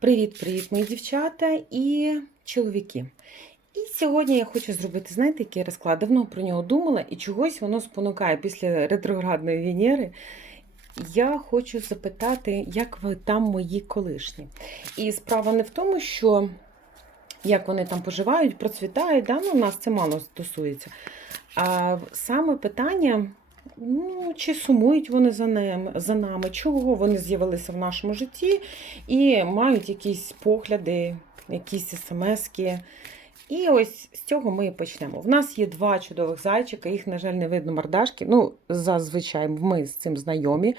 Привіт-привіт, мої дівчата і чоловіки. І сьогодні я хочу зробити, знаєте, який розклад? Давно про нього думала, і чогось воно спонукає після ретроградної Венери. Я хочу запитати, як ви там мої колишні. І справа не в тому, що як вони там поживають, процвітають, да? ну, нас це мало стосується. А саме питання. Ну, чи сумують вони за нами, за нами, чого вони з'явилися в нашому житті і мають якісь погляди, якісь смски. І ось з цього ми і почнемо. В нас є два чудових зайчика, їх, на жаль, не видно мордашки. Ну, зазвичай ми з цим знайомі.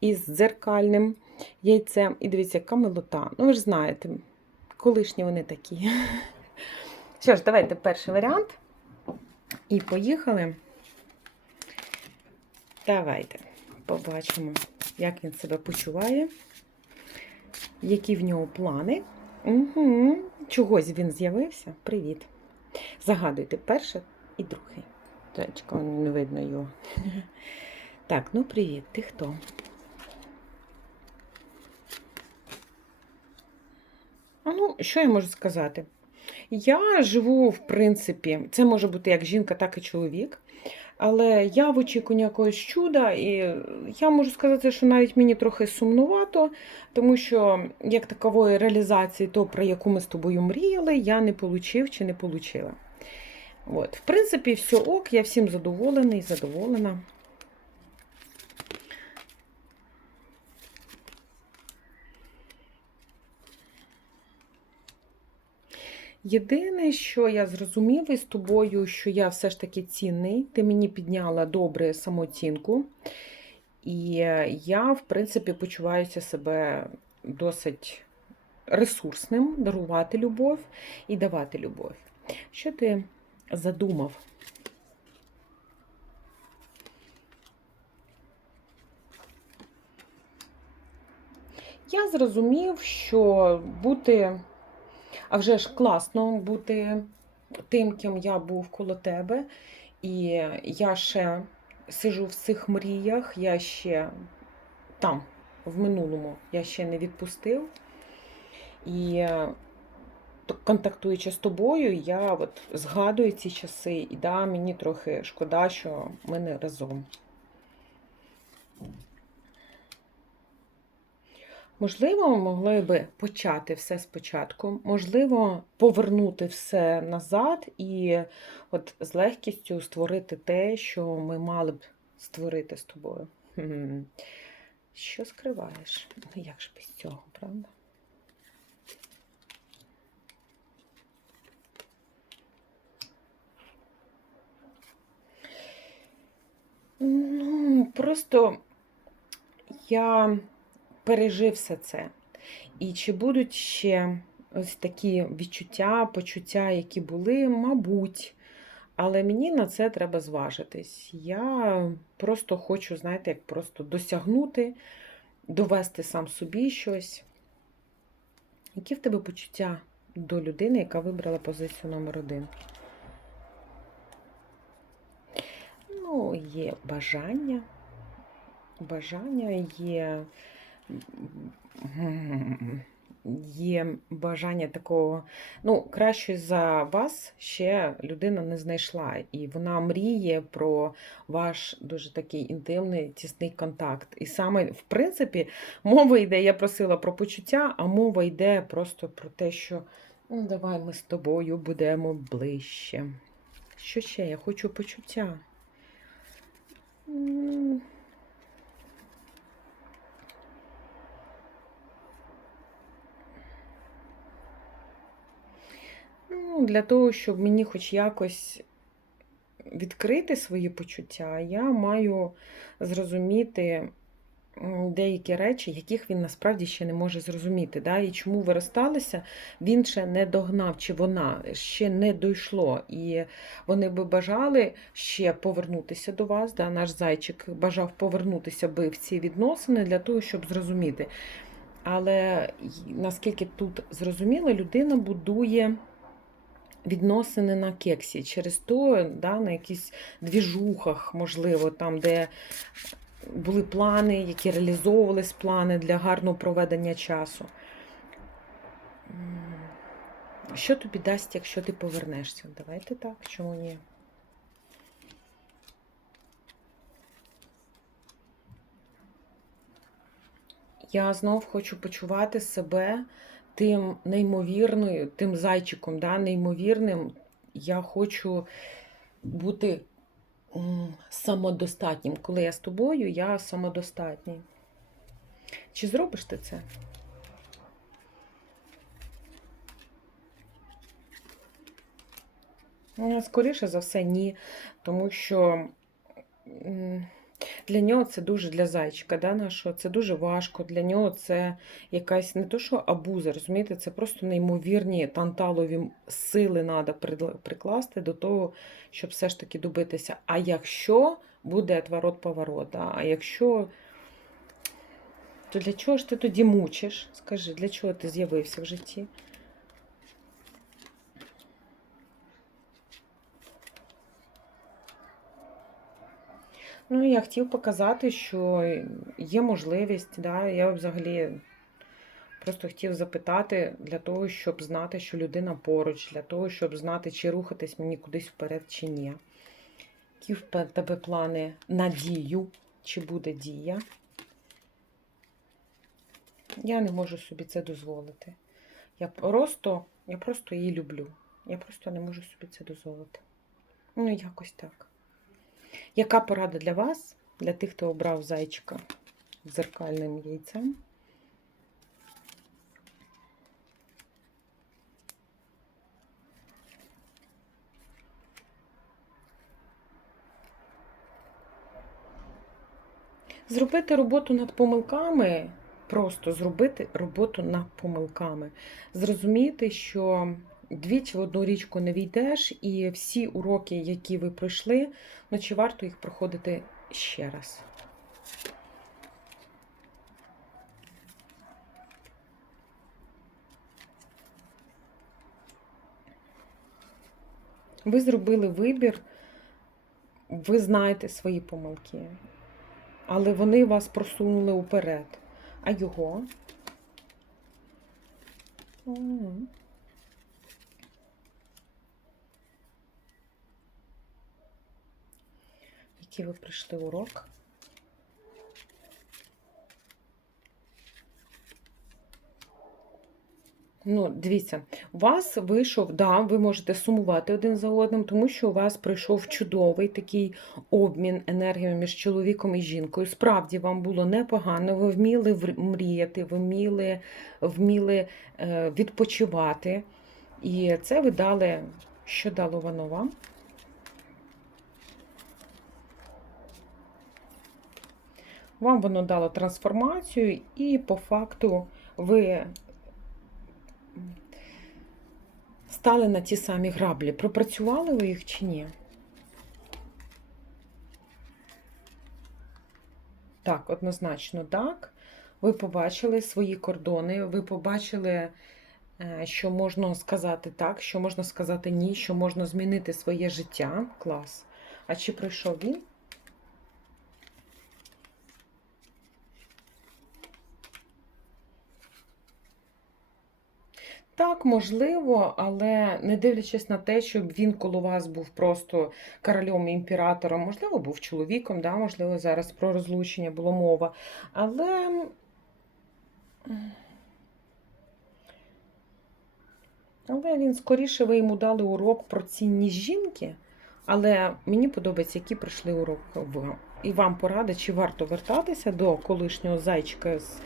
Із дзеркальним яйцем. І дивіться, яка милота. Ну, ви ж знаєте, колишні вони такі. Що ж, давайте перший варіант. І поїхали. Давайте побачимо, як він себе почуває, які в нього плани. Угу. Чогось він з'явився. Привіт. Загадуйте перший і другий. Зайчика, не видно його. Так, ну привіт, ти хто? А ну, що я можу сказати? Я живу, в принципі, це може бути як жінка, так і чоловік. Але я в очікуванні якогось чуда, і я можу сказати, що навіть мені трохи сумнувато, тому що як такової реалізації, то, про яку ми з тобою мріяли, я не получив чи не получила. От. В принципі, все ок, я всім задоволений, задоволена. Єдине, що я зрозумів із тобою, що я все ж таки цінний, ти мені підняла добре самооцінку, і я, в принципі, почуваюся себе досить ресурсним, дарувати любов і давати любов. Що ти задумав? Я зрозумів, що бути. А вже ж класно бути тим, ким я був коло тебе. І я ще сижу в цих мріях, я ще там, в минулому, я ще не відпустив. І контактуючи з тобою, я от згадую ці часи, і да, мені трохи шкода, що ми не разом. Можливо, могли би почати все спочатку, можливо, повернути все назад і от з легкістю створити те, що ми мали б створити з тобою. Що скриваєш? Ну як ж без цього, правда? Ну, просто я пережив все це. І чи будуть ще ось такі відчуття, почуття, які були, мабуть. Але мені на це треба зважитись. Я просто хочу, знаєте, як просто досягнути, довести сам собі щось. Які в тебе почуття до людини, яка вибрала позицію номер один? Ну, є бажання. Бажання є є бажання такого, ну, краще за вас ще людина не знайшла. І вона мріє про ваш дуже такий інтимний, тісний контакт. І саме, в принципі, мова йде, я просила про почуття, а мова йде просто про те, що ну, давай ми з тобою будемо ближче. Що ще? Я хочу почуття. Ну, для того, щоб мені хоч якось відкрити свої почуття, я маю зрозуміти деякі речі, яких він насправді ще не може зрозуміти. Да? І чому ви розсталися, він ще не догнав, чи вона ще не дійшло. І вони би бажали ще повернутися до вас. Да? Наш зайчик бажав повернутися би в ці відносини для того, щоб зрозуміти. Але наскільки тут зрозуміло, людина будує відносини на кексі. Через то да, на якісь двіжухах, можливо, там, де були плани, які реалізовувались плани для гарного проведення часу. Що тобі дасть, якщо ти повернешся? Давайте так, чому ні? Я знов хочу почувати себе тим неймовірною, тим зайчиком, да, неймовірним. Я хочу бути самодостатнім. Коли я з тобою, я самодостатній. Чи зробиш ти це? Ну, Скоріше за все, ні. Тому що для нього це дуже для зайчика, да, нашого, це дуже важко. Для нього це якась не то, що абуза, розумієте, це просто неймовірні танталові сили треба прикласти до того, щоб все ж таки добитися. А якщо буде отворот-поворот, да? а якщо. То для чого ж ти тоді мучиш? Скажи, для чого ти з'явився в житті? Ну, я хотів показати, що є можливість, да, я взагалі просто хотів запитати для того, щоб знати, що людина поруч, для того, щоб знати, чи рухатись мені кудись вперед, чи ні. Які в тебе плани на дію, чи буде дія? Я не можу собі це дозволити. Я просто, я просто її люблю. Я просто не можу собі це дозволити. Ну, якось так. Яка порада для вас, для тих, хто обрав зайчика з зеркальним яйцем? Зробити роботу над помилками, просто зробити роботу над помилками. Зрозуміти, що двічі в одну річку не війдеш, і всі уроки, які ви пройшли, ну чи варто їх проходити ще раз? Ви зробили вибір, ви знаєте свої помилки, але вони вас просунули уперед. А його? Який ви пройшли урок? Ну, дивіться, у вас вийшов, да, ви можете сумувати один за одним, тому що у вас пройшов чудовий такий обмін енергіями між чоловіком і жінкою. Справді вам було непогано, ви вміли мріяти, ви вміли, вміли е, відпочивати. І це ви дали, що дало воно вам? Вам воно дало трансформацію, і по факту ви стали на ті самі граблі. Пропрацювали ви їх чи ні? Так, однозначно так. Ви побачили свої кордони, ви побачили, е, що можна сказати так, що можна сказати ні, що можна змінити своє життя. Клас. А чи пройшов він? Так, можливо, але не дивлячись на те, щоб він коло вас був просто королем і імператором, можливо, був чоловіком, да, можливо, зараз про розлучення було мова. Але але він скоріше ви йому дали урок про цінність жінки. Але мені подобається, які пройшли урок ви. І вам порада, чи варто вертатися до колишнього зайчика з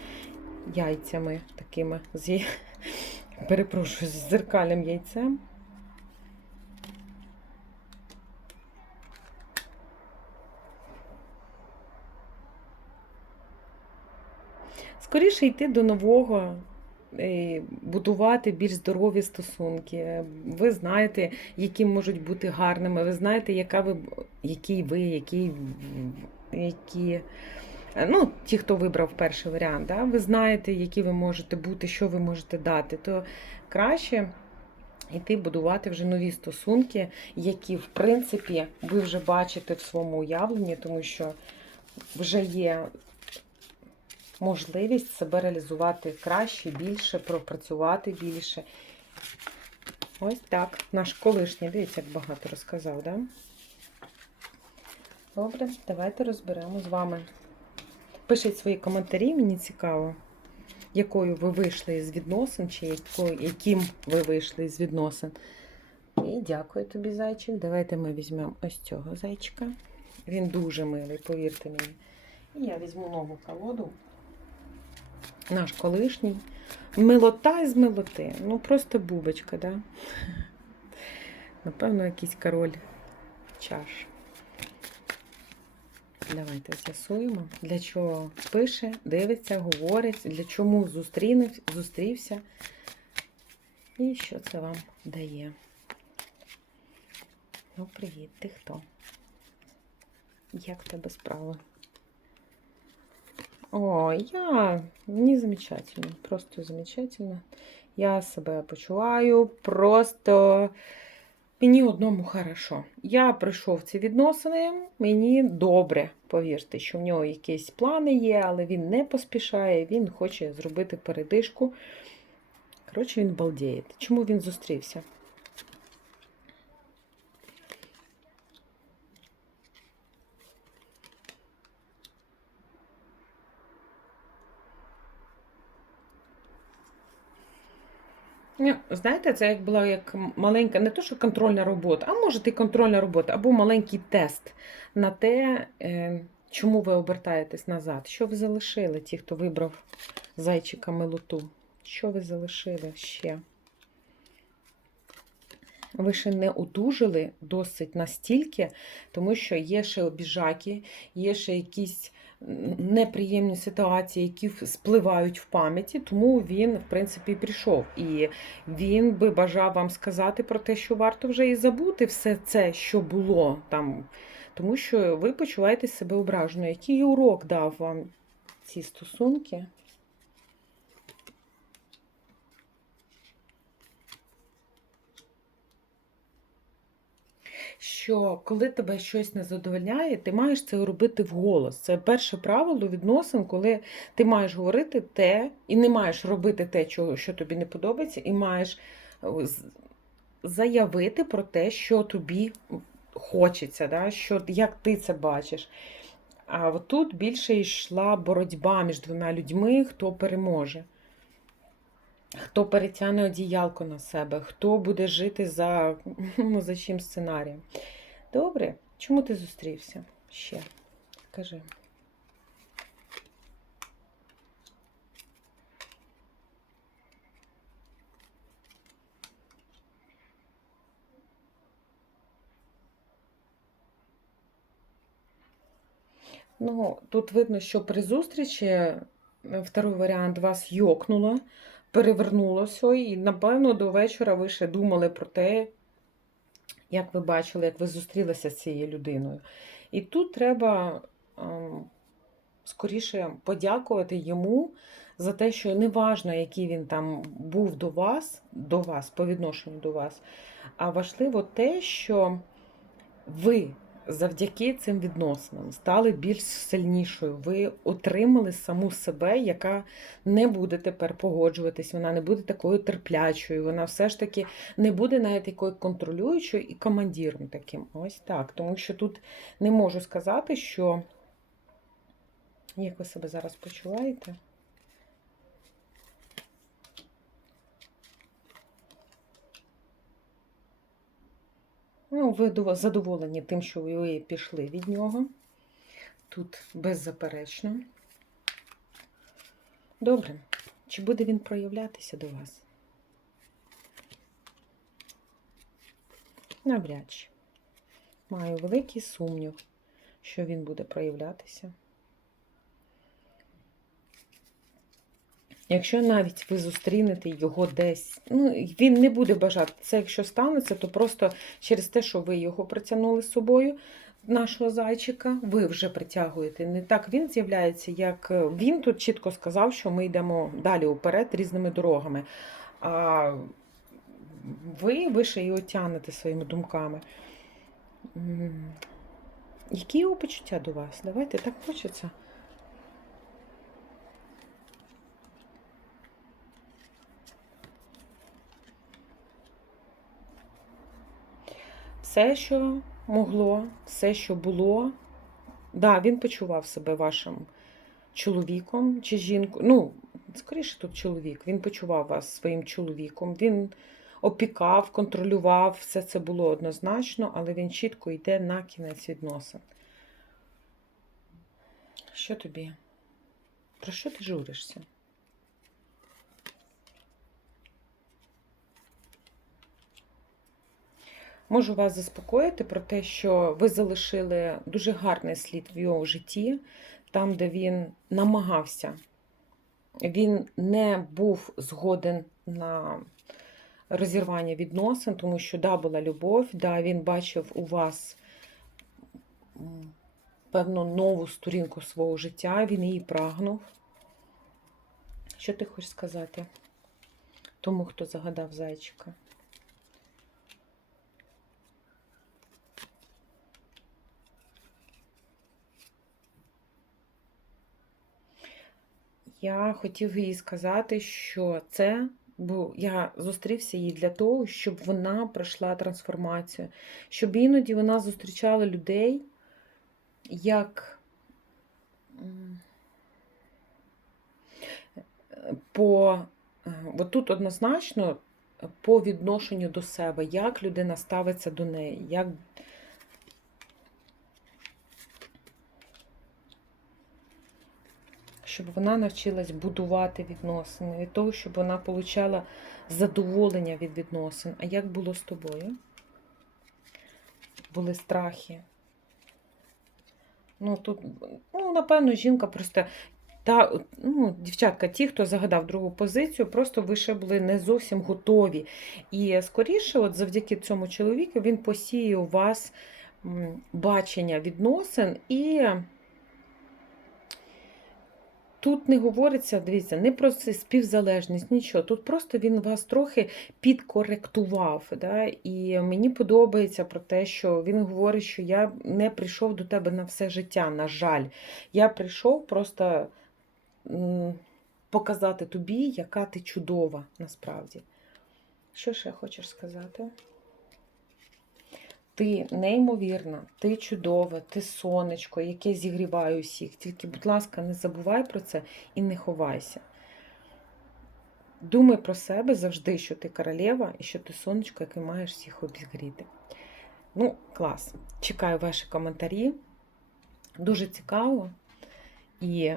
яйцями такими, з перепрошую, з зеркальним яйцем. Скоріше йти до нового, е, будувати більш здорові стосунки. Ви знаєте, які можуть бути гарними. Ви знаєте, яка ви, який ви, який, які. Ну, ті, хто вибрав перший варіант, да? ви знаєте, які ви можете бути, що ви можете дати, то краще йти будувати вже нові стосунки, які, в принципі, ви вже бачите в своєму уявленні, тому що вже є можливість себе реалізувати краще, більше, пропрацювати більше. Ось так. Наш колишній, дивіться, як багато розказав, да? Добре, давайте розберемо з вами. Пишіть свої коментарі, мені цікаво, якою ви вийшли з відносин, чи яким ви вийшли з відносин. І дякую тобі, зайчик. Давайте ми візьмемо ось цього зайчика. Він дуже милий, повірте мені. І я візьму нову колоду. Наш колишній. Милота з милоти. Ну, просто бубочка, да? Напевно, якийсь король чаш. Давайте з'ясуємо, для чого пише, дивиться, говорить, для чому зустрівся. І що це вам дає. Ну, привіт, ти хто? Як в тебе справи? О, я не замечательно, просто замечательно. Я себе почуваю просто мені одному хорошо. Я прийшов в ці відносини, мені добре. Повірте, що в нього якісь плани є, але він не поспішає, він хоче зробити передишку. Коротше, він балдіє. Чому він зустрівся? Знаєте, це як була як маленька, не то, що контрольна робота, а може і контрольна робота, або маленький тест на те, е, чому ви обертаєтесь назад. Що ви залишили, ті, хто вибрав зайчика милоту? Що ви залишили ще? Ви ще не одужали досить настільки, тому що є ще обіжаки, є ще якісь неприємні ситуації, які спливають в пам'яті, тому він, в принципі, прийшов. І він би бажав вам сказати про те, що варто вже і забути все це, що було там, тому що ви почуваєте себе ображено. Який урок дав вам ці стосунки? Що коли тебе щось не задовольняє, ти маєш це робити вголос. Це перше правило відносин, коли ти маєш говорити те і не маєш робити те, що тобі не подобається, і маєш е, заявити про те, що тобі хочеться, да? що, як ти це бачиш. А тут більше йшла боротьба між двома людьми, хто переможе. Хто перетягне одіялко на себе, хто буде жити за ну, за чим сценарієм. Добре, чому ти зустрівся? Ще скажи. Ну, тут видно, що при зустрічі е, второй варіант вас йокнуло перевернулося, і, напевно, до вечора ви ще думали про те, як ви бачили, як ви зустрілися з цією людиною. І тут треба ем, скоріше подякувати йому за те, що неважно, який він там був до вас, до вас, по відношенню до вас, а важливо те, що ви завдяки цим відносинам стали більш сильнішою. Ви отримали саму себе, яка не буде тепер погоджуватись, вона не буде такою терплячою, вона все ж таки не буде навіть такою контролюючою і командиром таким. Ось так. Тому що тут не можу сказати, що як ви себе зараз почуваєте? Ну, ви задоволені тим, що ви пішли від нього. Тут беззаперечно. Добре. Чи буде він проявлятися до вас? Навряд чи. Маю великий сумнів, що він буде проявлятися. Якщо навіть ви зустрінете його десь, ну, він не буде бажати це, якщо станеться, то просто через те, що ви його притягнули з собою, нашого зайчика, ви вже притягуєте. Не так він з'являється, як він тут чітко сказав, що ми йдемо далі уперед різними дорогами. А ви вище його тягнете своїми думками. Які його почуття до вас? Давайте так хочеться. Все, що могло, все, що було. Да, він почував себе вашим чоловіком чи жінкою. Ну, скоріше тут чоловік. Він почував вас своїм чоловіком. Він опікав, контролював, все це було однозначно, але він чітко йде на кінець відносин. Що тобі? Про що ти журишся? Можу вас заспокоїти про те, що ви залишили дуже гарний слід в його житті, там, де він намагався. Він не був згоден на розірвання відносин, тому що да, була любов, да, він бачив у вас певну нову сторінку свого життя, він її прагнув. Що ти хочеш сказати тому, хто загадав зайчика? Я хотів їй сказати, що це, бо я зустрівся їй для того, щоб вона пройшла трансформацію, щоб іноді вона зустрічала людей як по е, от тут однозначно по відношенню до себе, як людина ставиться до неї, як щоб вона навчилась будувати відносини, від того, щоб вона отримала задоволення від відносин. А як було з тобою? Були страхи. Ну, тут, ну, напевно, жінка просто. Та, ну, дівчатка, ті, хто загадав другу позицію, просто ви ще були не зовсім готові. І скоріше, от завдяки цьому чоловіку, він посіє у вас бачення відносин і. Тут не говориться, дивіться, не про співзалежність, нічого. Тут просто він вас трохи підкоректував. Да? І мені подобається про те, що він говорить, що я не прийшов до тебе на все життя, на жаль. Я прийшов просто показати тобі, яка ти чудова насправді. Що ще хочеш сказати? Ти неймовірна, ти чудова, ти сонечко, яке зігріває усіх. Тільки, будь ласка, не забувай про це і не ховайся. Думай про себе завжди, що ти королева і що ти сонечко, яке маєш всіх обігріти. Ну, клас. Чекаю ваші коментарі. Дуже цікаво. І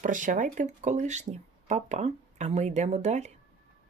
прощавайте колишні. Па-па. А ми йдемо далі.